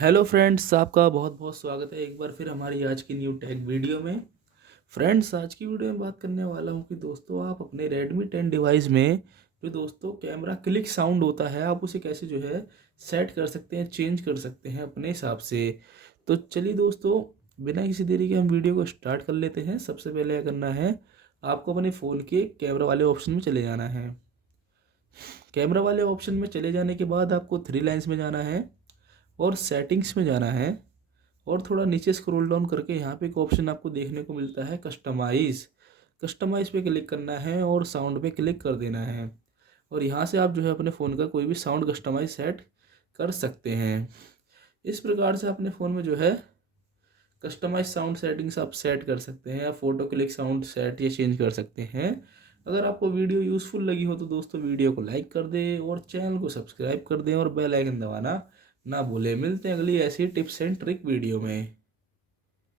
Hello friends, आपका बहुत बहुत स्वागत है एक बार फिर हमारी आज की न्यू टेक वीडियो में। फ्रेंड्स, आज की वीडियो में बात करने वाला हूं कि दोस्तों आप अपने Redmi 10 डिवाइस में जो दोस्तों कैमरा क्लिक साउंड होता है, आप उसे कैसे जो है सेट कर सकते हैं, चेंज कर सकते हैं अपने हिसाब से। तो चलिए दोस्तों, बिना किसी देरी के हम वीडियो को स्टार्ट कर लेते हैं। सबसे पहले क्या करना है, आपको अपने फ़ोन के कैमरा वाले ऑप्शन में चले जाना है। कैमरा वाले ऑप्शन में चले जाने के बाद आपको थ्री लाइन्स में जाना है और सेटिंग्स में जाना है और थोड़ा नीचे स्क्रॉल डाउन करके यहाँ पे एक ऑप्शन आपको देखने को मिलता है कस्टमाइज़। कस्टमाइज़ पे क्लिक करना है और साउंड पे क्लिक कर देना है और यहाँ से आप जो है अपने फ़ोन का कोई भी साउंड कस्टमाइज सेट कर सकते हैं। इस प्रकार से अपने फ़ोन में जो है कस्टमाइज साउंड सेटिंग्स आप सेट कर सकते हैं या फ़ोटो क्लिक साउंड सेट या चेंज कर सकते हैं। अगर आपको वीडियो यूज़फुल लगी हो तो दोस्तों वीडियो को लाइक कर दें और चैनल को सब्सक्राइब कर दें और बेल आइकन दबाना ना भूलें। मिलते हैं अगली ऐसी टिप्स एंड ट्रिक वीडियो में।